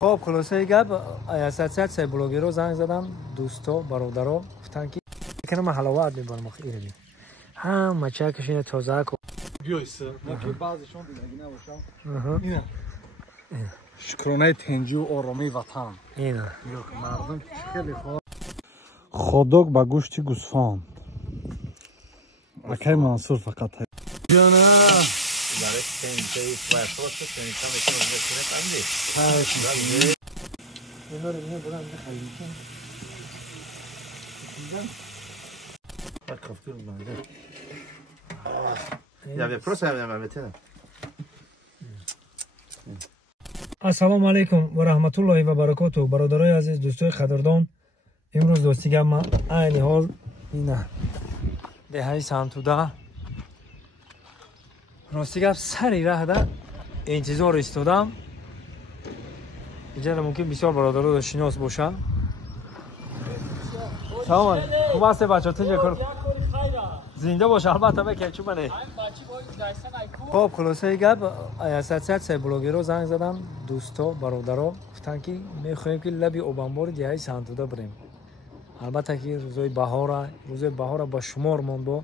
خب خلاصه گپ اساسات سه بلاگر رو زنگ زدم دوستا برادرها گفتن که کنم حلاوت میبرم خیلی بی همه چکشین تازه کو بیایسته ما که بعضیشون دیگه نباشم اینا شکرانه تنجی و آرامی وطن اینا مردم خیلی خوب خودک با گوشت گوسفند اکی منصور فقط جانا برای تنجی فرصت تنجی هم میتونم بکنم اندی اینا رو برام بخرید کافتور بنده یا به پروسه هم میتونم السلام علیکم و رحمت الله و برکاته برادرای عزیز دوستای قدردان امروز دوستی گپ ما عین حال اینا دههای سانتودا راستی گپ سری راه ده انتظار ایستادم اینجا ممکن بسیار برادرها رو شناس باشه سلام علیکم خوب هستی بچه‌ها چه کار زنده باش البته بکی چون منه خب خلاصه گپ اساسات سه بلاگر رو زنگ زدم دوستا برادرها گفتن که میخوایم که لبی اوبانبار دیهای سانتودا بریم البته که روزای بهار با شمار مونده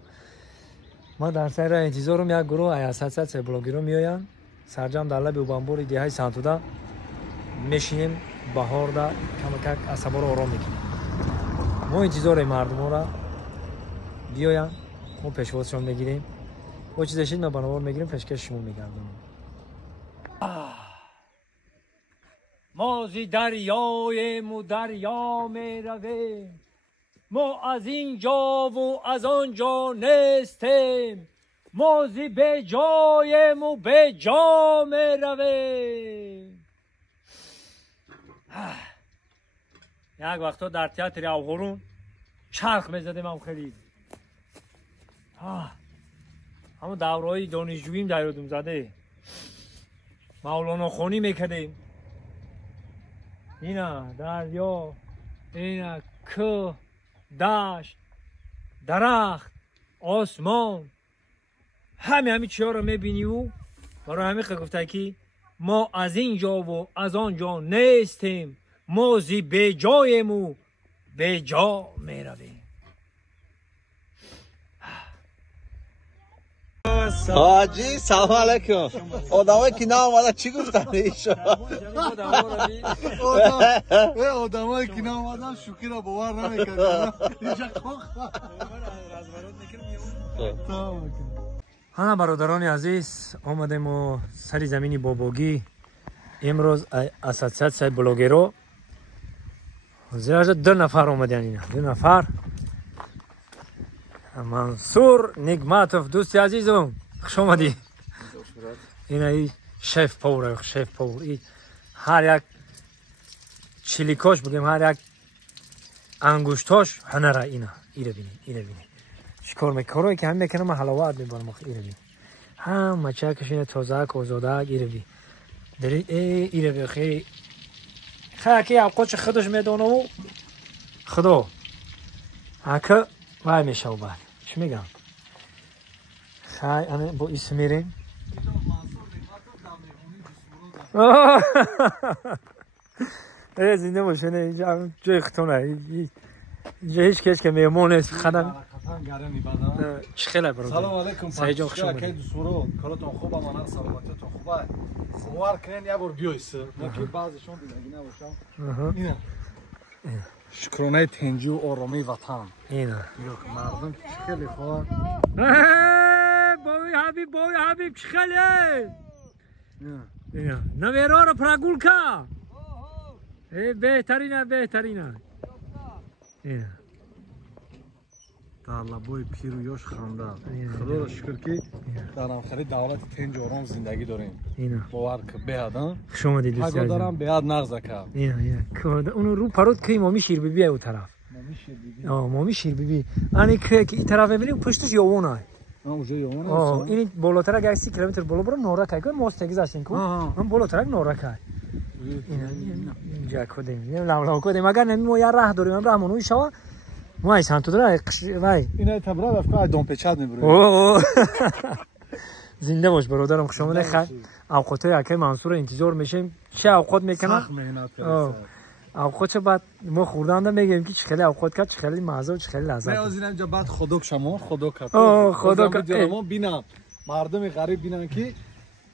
ما در سر انتظارم یک گروه اساسات سه بلاگر رو میاین سرجم در لبی اوبانبار دیهای سانتودا میشینیم بهار دا کم کم عصبا رو آرام میکنیم ما انتظار مردم را بیاین ما پیشوازشون میگیریم و چیزشید ما بنابر میگیریم پیشکششون میگردونیم ما زی دریای دریا میرویم ما از اینجا و از آنجا نیستیم ما زی به جا میرویم یک وقتا در تئاتر اوغرون چرخ میزدیم هم خیلی همون دورهای دانشجوییم در یادم زده مولانا خوانی میکردیم اینا دریا اینا که دشت درخت آسمان همه چیزها رو میبینی و برای همین گفته که ما از اینجا و از آنجا نیستیم ما زی به جایم و به جا میرویم حاجی سلام علیکم آدمایی که نه اومدن چی گفتن ایشون آدمایی که نه اومدن شوخی را باور نمیکردن اینجا همه برادران عزیز آمدیم و سری زمینی باباگی امروز اساسات سه بلاگرو زیرا دو نفر آمدن اینا دو نفر منصور نگماتوف دوستی عزیزم خوش آمدی این شف پاور هر یک چلیکاش بگیم هر یک انگشتاش هنره اینا بینی چیکار میکنه که هم میکنم حلاوت میبرم اینا بینی همه چکشین تازه کوزاده اینا بینی اینا خیلی خیلی اوقاتش خودش میدونه و خدا هکه وای میشه و بعد چی میگم خیلی با اسم میریم زنده باشه نه اینجا جای خطونه اینجا هیچ کس که میمون نیست خدم چی خیلی برو سلام علیکم پاچشا کی دوستورو کارتون خوبه من سلامتیتون خوبه خوار کنین یه بار بیایسته ما که بعضیشون دیگه نباشم اینا شکرانه تنجی و آرامی وطن اینا مردم خیلی خوب بای حبیب چی خیلی اینا نویرا رو پراگول که بهترینه اینا در لبای پیر و یاش خنده خدا را شکر که در آخری دولت تنج آرام زندگی داریم باور که بیادن شما دیدید اگه دارم بیاد نغزه کرد اینا اونو رو پرود که مامی شیر بیبی او طرف مامی شیر بیبی آنی که این طرف ببینیم پشتش یوونه این بالاتر اگه 30 کیلومتر بالا برم نورک که ماست گذاشتین کو من بالاتر نورک اینا اینجا کدیم لام کدیم اگر نمی یه راه داریم راهمون شوا وای سانتو درا وای اینا تبرا افکار دون پچاد میبره زنده باش برادرم خوش آمده. خیر اوقات اکای منصور انتظار میشیم. چه اوقات میکنن؟ سخت مهنت کرد. اوقات بعد ما خوردن میگیم که چه خیلی اوقات کرد، چه خیلی مزه و چه خیلی لذت. نه از اینجا بعد خودک شما خودک کرد. خودک ما بینم مردم غریب بینن که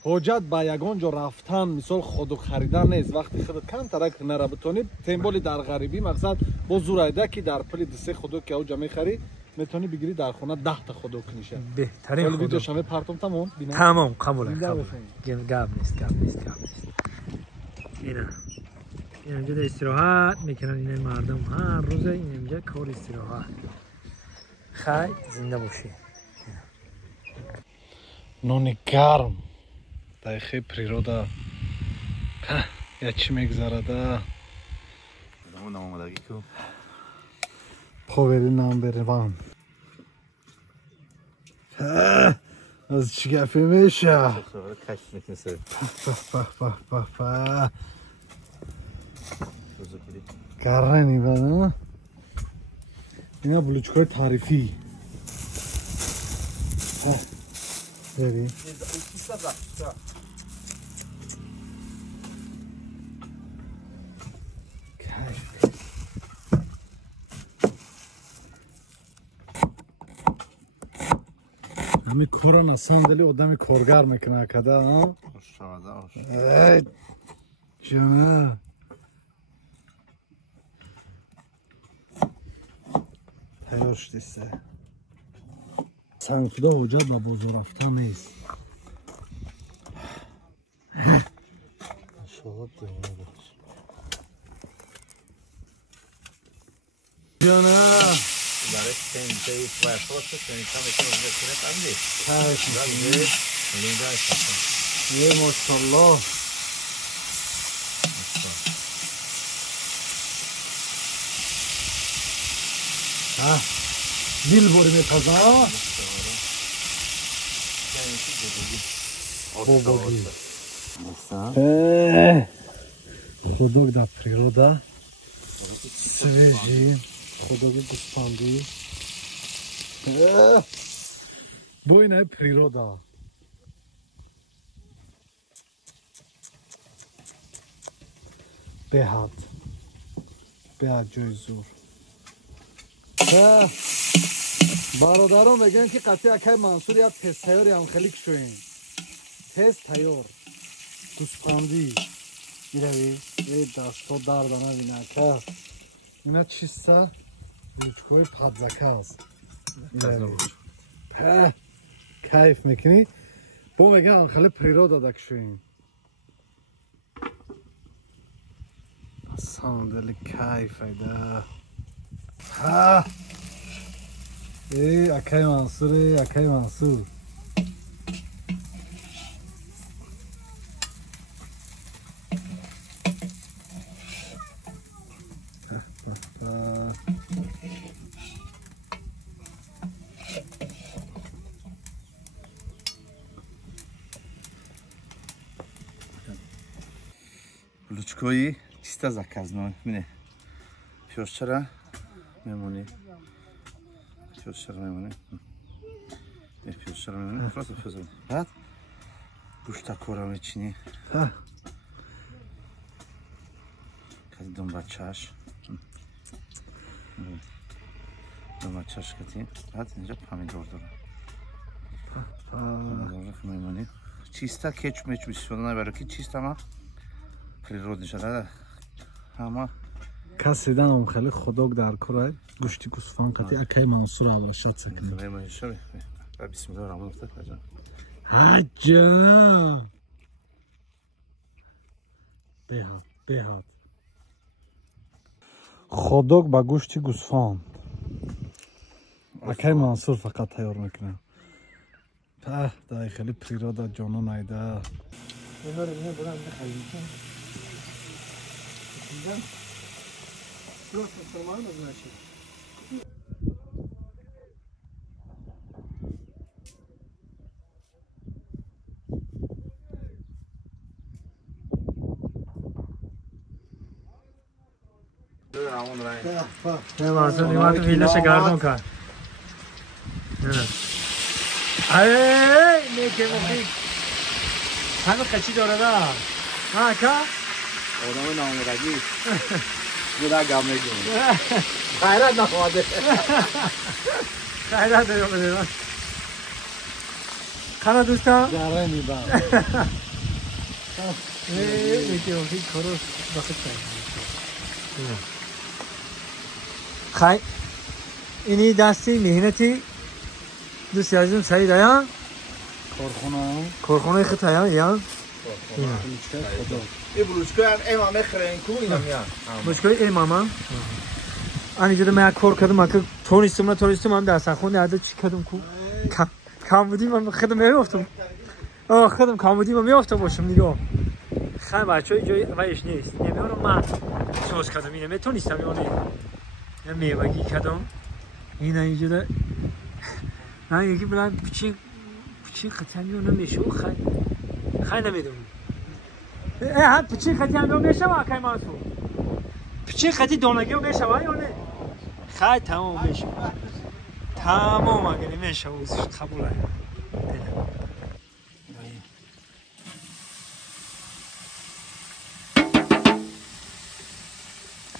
حاجت با یگان جا رفتن مثال خودک خریدن نیست. وقتی خودت کم ترک نره بتونی تنبالی در غریبی مقصد با زورایده که در پل دسته خودک که اوجا میخری میتونی بگیری در خونه 10 تا خودک میشه. بهترین خودک. ویدیو شما پرتم تمام ببینم. تمام قبول. گاب نیست. اینجا در استراحت میکنن این مردم هر روز اینجا کار استراحت. خیر زنده باشی. نون گرم در خیلی پریرودا یا چی میگذارده پاوری نام بروان از چی گفی میشه گرنی بده اینا بلوچکای تعریفی ببین همین کورن صندلی آدم کارگر میکنه کده ها ای جونه تیار شدیسته سنگفده حجت با بازار رفتن نیست شاید دیونه داشت جانه برای سنجه و افراد سنجه میکنه بکنه تنده یه ماشالله دل باری میتازه خوباگی خودک در پریرودا سویجی خودک گوسفندی با اینه پریرودا بهد جای زور برادران میگن که قطعی اکای منصور یا تست تیاری هم خیلی کشوین تست تیار گوسفندی میروی ای دست ها دردانه بینه اکا اینا چیسته لوچکوی پدزکه هست میروی کیف میکنی با میگن خیلی پریرا داده کشوین صندلی کیف ایده ای اکای منصوره اکای منصور Лучкои чисто заказной. Мине. Пёшчара мемони. Пёшчара мемони. Пёшчара мемони. Просто пёшчара. Бад. Гушта кора мечини. Кази домбачаш. Домбачаш кати. Бад инҷа помидор дора. Помидор мемони. Чисто кетчуп мечуп истифода набаро ки чисто ма природа шада. Ама کسی دارم خیلی خودک در کره گوشتی گوسفند قطعی اکای منصور اول شد سکنیم بسم الله الرحمن الرحیم حجا بهاد خودک با گوشتی گوسفند اکای منصور فقط تیار میکنه دای خیلی پریرادا جانون ایده Просто нормально, значит. Ne varsa nimet villa şekerden kar. ای میگه مفید همه قچی داره دا ها که آدم نامرگی بوده گم نگیم خیرت نخواده خیرت نخواده خانه دوستان گره میبام میگه مفید کروس بخش خیلی اینی دستی مهنتی دوستی عزیزم سعید آیا کارخانه خط آیا یا این بلوچکو هم امامه خرینکو اینا میان بلوچکوی امامه اینجا من کار کردم که تونستم من دست خون نده چی کردم کو کم بودی من خودم میافتم خودم کم بودی من میافتم باشم نگاه خیلی بچه‌ای جای وایش نیست نمیارم من سوس کردم اینه میتونستم یعنی میوگی کردم این اینجا من یکی بلند پچین خطی هم نمیشه خیلی نمیدونم هم پچین خطی هم نمیشه و که منصور پچین خطی دانگی هم میشه و یا نه خیلی تمام میشه تمام اگه نمیشه وزش قبوله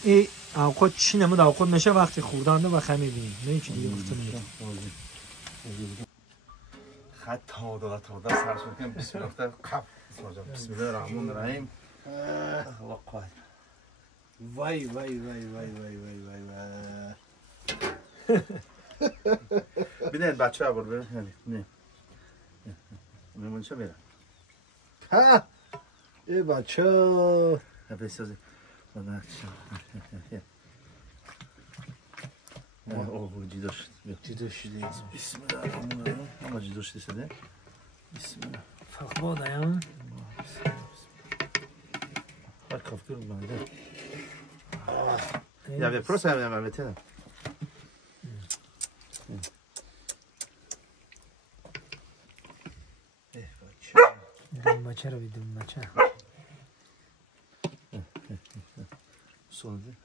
این اوقات چی نمود اوقات میشه وقتی خوردنده و خیلی میبینیم نه اینکه دیگه وقت میگه خط تادا سرش میکنم بسم الله قف بسم الله الرحمن الرحیم وای بینید بچه ها برو نه میمونشه میره ها ای بچه بسازی اوه جیدوش شده بسم الله الرحمن الرحیم اما جیدوش شده بسم الله فقط دایم هر کافتور بنده یا به پروسه هم بتونم بچه رو بیدون بچه سولده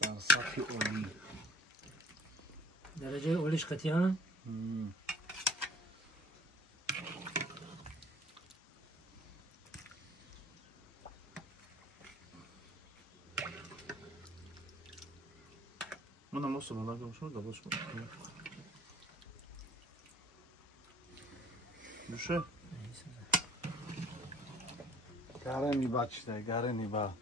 در سطح اولی درجه اولیش قطعی هم من هم مصر ملاقه باشم داباش کنم دوشه گره نی بچه گره نی با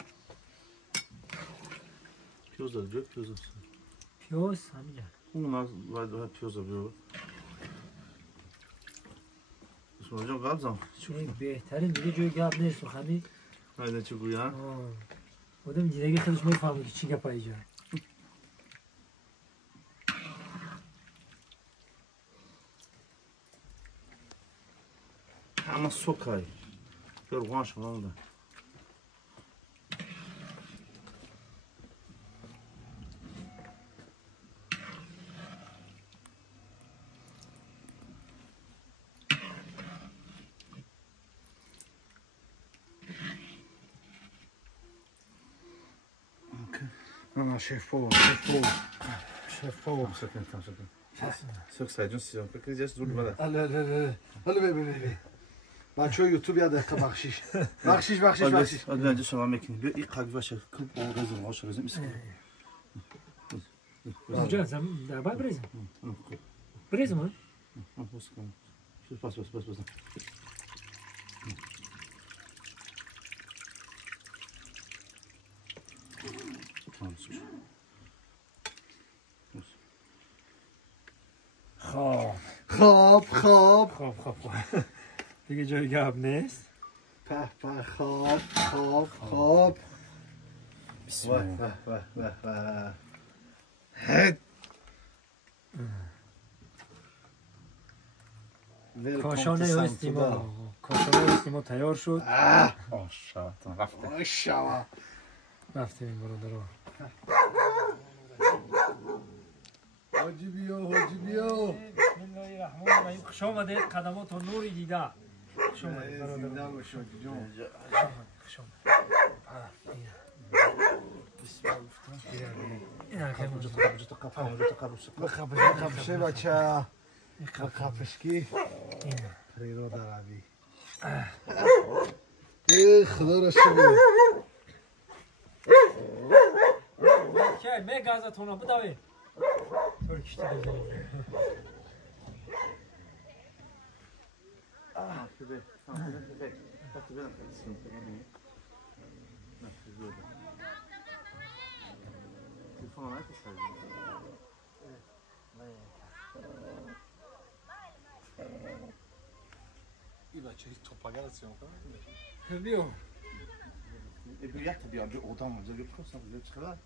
پیوز داره جو پیوز هست پیوز همینجا اون باید پیوز رو بیاره بسم الله جان قبض هم بهترین دیگه جوی گپ نیست و خیلی هایده چه گویی هم بودم دیگه خیلیش میفهمه که چی گپ اینجا همه سوکای برگوانش مانده نه شف پو سوک سایجون سیزم فکر نیست زود بده حالا ببین بچه های یوتیوب یاد دقیقه بخشیش آد بینجا شما میکنیم بیا این قلبی باشه کب رزم هاش رزم میسکنیم اونجا در باید بریزم ها؟ بس خواب دیگه جای گپ نیست په خواب کاشانه استیما تیار شد رفتیم برادرها حاجی بیا بسم الله الرحمن الرحیم خوش آمدید قدمات و نوری دیده خوش آمدید برادرها خوش آمدید اینا که موجود خفشه بچه خفشکی پریرو دروی خدا را شکر که می گازتون رو بدوی طور کشتی بزنید این بچه توپاگر است یا بیو Bir yak da bir odam var. Götürürsen bize çıkar.